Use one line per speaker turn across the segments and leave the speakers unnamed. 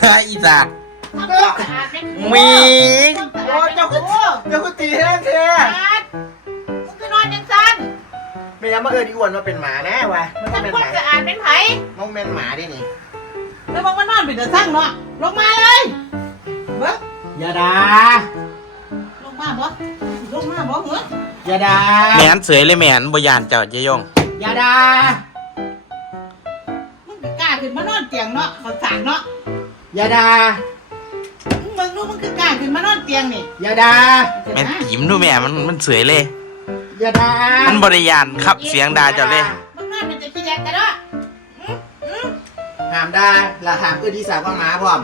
อีสัตว์มี
โอ้เจ้าก็ตีแห้งเท่
มึงคือนอนยังซัน
ไม่ยังมาอีอ้วนมาเป็นหมาแน่วะมัน
ฉัน
เป็น
ค
ห
น
มา
สะอาดเป็นไผ่
น้องเป็นหมาดินี่
แล้วมึงมานอนเป็นตะสั่งเนาะลงมาเลยเบิ้ง
อย่าด่า
ลงมาบ่เหรอ
อย่าด่า
แมนเสยเลยแมนบ่ยานเจ้าเจยง
อย่าด่า
มึงกล้าขึ้นมานอนเตียงเนาะเขาสั่งเนาะ
อย่าด่า
มึงรู้มึงคือกล้าขึ้นมานอนเตียงนี่
อย่าด่า
แมนผีมดูแม่มันเสยเลย
อย่าด่า
มันบริยานครับเสียงด่าเจ้าเลย
มึงนอนมันจะขี้แยกกันเนาะ
ห้ามด่าและห้ามที่สาวว่าหมาพร้อม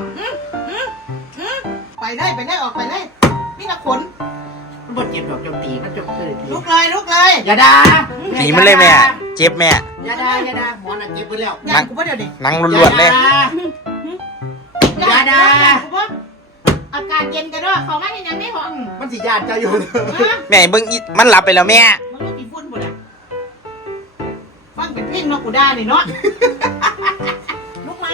ไปได้ออกไปได้มีนักขน
มันบดเจ็บดอกจมตีมันจมตี
ลุกเลย
อย่าด่า
ผีมันเลยแม่เจ็บแม่
อย่าด่าหมอน่ะเจ็บไปแล้ว
ยังกูว่าเดี๋ยวดิ
นั่งล้วนๆเลย
อย่าด่า
อากาศเย็นกันด้วยเขาไม่เห็นยังไม่หอม
มันสิญาติเจ้าอยู่
แม่เบิ่งมันหลับไปแล้วแม่
มันรู้กี่ฝุ่นหมดอ่ะฟังเป็นเพลงนกกูได้นี่เนาะลุกมา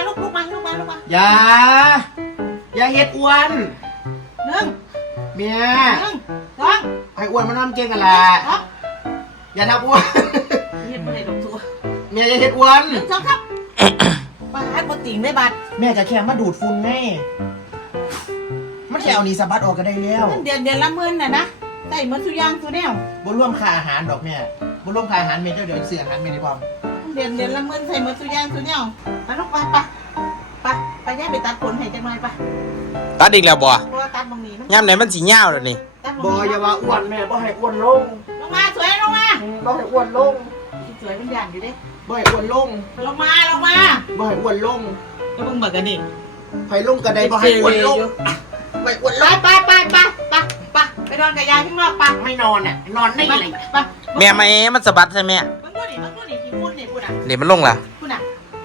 อย่าเฮ็ดอ้วน
1
เมีย
2
ให้อ้วนมันทำเก่งกันแหละอย่าทำอ้วน
เฮ็ดบ่ได้ดอกตัว
เมียอย่าเฮ็ดอ้วน
1 2ครับบาดบ่ติ่งได้บาด
แม่จะแค่มาดูดฝุ่นไงมันแค่เอานี่สะบัดออกก็ได้แล้ว
เดือนละ10,000น่ะนะได้หมดทุกอย่างทุกแนว
บ่รวมค่าอาหารดอกแม่บ่รวมค่าอาหารเมียเจ้าเดี๋ยวซื้ออาหารเมียได้พร้อม
เดือนละ10,000ใส่หมดทุกอย่างทุกแนวไปลูกไปย่าไปตัดขนให้จังหน่อยไป
ตัดอีกแล้วบ่
ตัดบางนี้
ย่ำไหนมันสิยาวแล้วนี่
บ่อย่าว่าอ้วนแม่บ่ให้อ้วนลง
มาสวยลงมา
บ่ให้อ้วนลง
สวยมันย่านอยู่เด้
บ่ให้อ้วนลง
มา
บ่ให้อ้วนลง
ก็เพิ่งเบิกกันนี่
ให้ลงก็ได้บ่ให้อ้วนลงไม่อ้วนลง
ไปนอนกับยายข้างนอกไป
ไม่นอนอ่ะนอนได้ไง
แม่ไม่มันสะบัดใช่ไหม
มึงพูดดิขี้พูดนี่พูดอ่ะ
เดี๋ยวมันลงล่ะ
พูดอ่ะ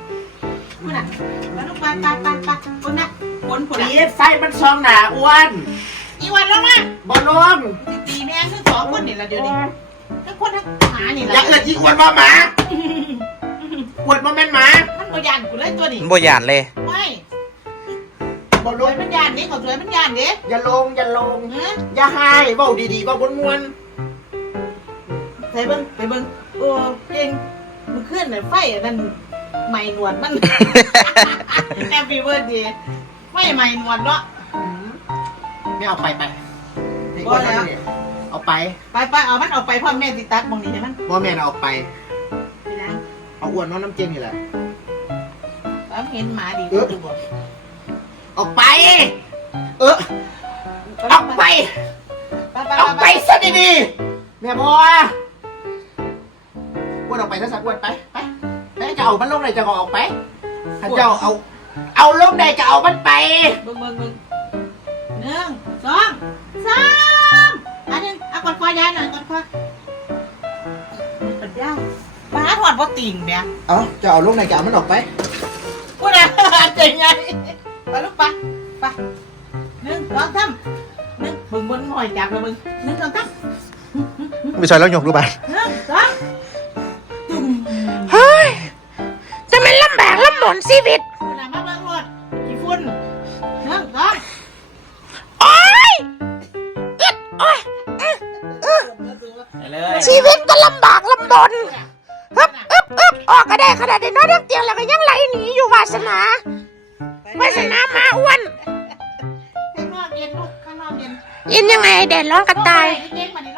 แล้วลูกไปพูดนะผล
ตีไฟมันซองหนาอ้วน
อีวันลงมา
บ่ลง
ตีแม่คือ2คนนี่ละเดี๋ยวนี้ทั้งคนทั้งหมานี่ละ
อยากเอิ้นอีอ้วนบ่หมาอ้วนบ่แม่นหมา
มันบ่ยานกูเลยตัวนี้
มันบ่ยานเลย
ไม่
บ่ลง
มันยานนี่เขาสวยมันยานดิ
อย่าลงอย่าหายเว้าดีๆเว้าม่วน
ๆไปเบิ่งโอ้เพลงมันเคลื่อนน่ะไฟนั่นใหม่หนวดมันแฮปปี้เบิร์ธเดย์ไฟใหม่หนวดเนาะ
ไม่เอาไปบ่แล้วเอาไป
เอามันออกไปพ่อแม่ติตัดมองนี่ให้มัน
พ่อแม่เอาไปเอาอ้วนน้องน้ำเจนนี่แหละ
เห็นหมาดีตัวบ่
ออกไปออกไปซะดีๆแม่พ่ออ้วนออกไปซะสักอ้วนไปจะเอามันลงไหนจะออกไปถ้าเจ้าเอาลงไหนจะเอามันไป
มึง1 2 3อันนึงเอากดคอยายหน่อยกดคอปัญญาบ้าถอดบ่ติ่งเนี่ย
จะเอาลงไหนจะเอามันออกไป
พูดอะไรเจ๋งไงไปลูกไป1 2 3มึงบนหอยจับแล้วมึง1 2 3
ไม่ใช่แล้วยกรู้ป่ะ
1 2
เฮ้ยจะเป็นลำบากลำบนชีวิต
คุณมาเบิ่งรถกี่ฝุ่น1 2
โอ๊ยชีวิตก็ลำบากลำบนออกก็ได้ขนาดนี้นอนเตียงแล้วก็ยังไหลหนีอยู่วาสนามาอ้วน
ข้างนอกเย็นลูกข้างนอกเย็น
ยังไงแดดร้อนกันตาย
เย็นมาดิ